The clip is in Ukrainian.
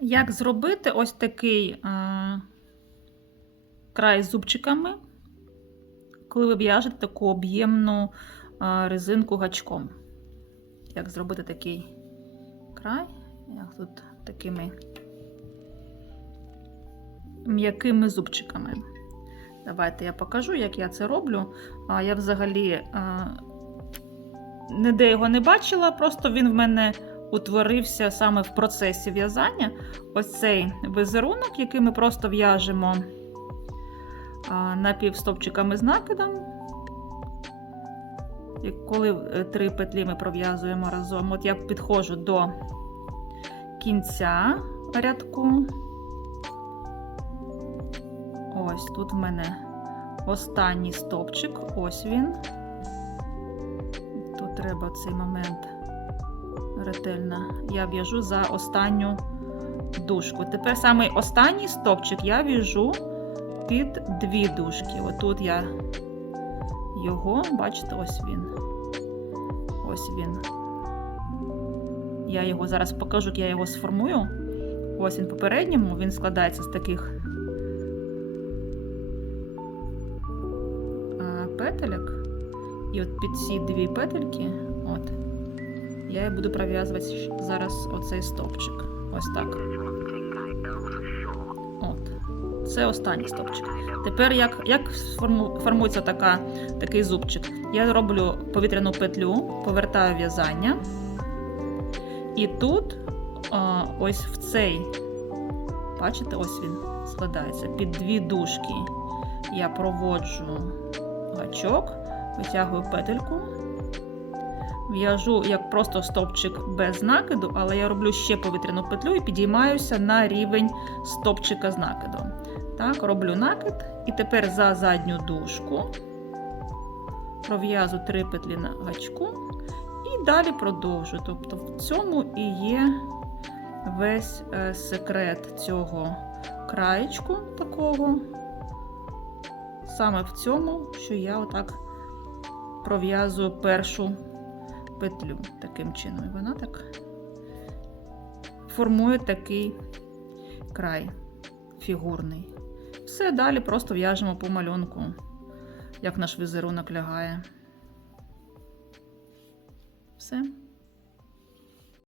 Як зробити ось такий е, край з зубчиками, коли ви в'яжете таку об'ємну е, резинку гачком? Як зробити такий край? Як тут такими м'якими зубчиками. Давайте я покажу, як я це роблю. А я взагалі е, ніде його не бачила, просто він в мене утворився саме в процесі в'язання. Ось цей візерунок, який ми просто в'яжемо напівстопчиками з накидом. І коли е, три петлі ми пров'язуємо разом, от я підходжу до кінця рядку. Ось тут в мене останній стопчик, ось він. Тут треба цей момент ретельно. Я в'яжу за останню дужку. Тепер саме останній стопчик я в'яжу під дві дужки. Отут я його, бачите, ось він. Ось він. Я його зараз покажу, як я його сформую. Ось він попередньому, він складається з таких а, петельок. І от під ці дві петельки, от, я буду пров'язувати зараз оцей стовпчик. Ось так. От. Це останній стовпчик. Тепер як, як формується така, такий зубчик? Я роблю повітряну петлю, повертаю в'язання. І тут а, ось в цей, бачите, ось він складається під дві дужки. Я проводжу гачок, витягую петельку, в'яжу як просто стовпчик без накиду, але я роблю ще повітряну петлю і підіймаюся на рівень стовпчика з накидом. Так, роблю накид, і тепер за задню дужку пров'язу три петлі на гачку і далі продовжую. Тобто в цьому і є весь е, секрет цього краєчку такого. Саме в цьому, що я отак пров'язую першу петлю таким чином. І вона так формує такий край фігурний. Все далі просто в'яжемо по малюнку, як наш візерунок лягає. Все.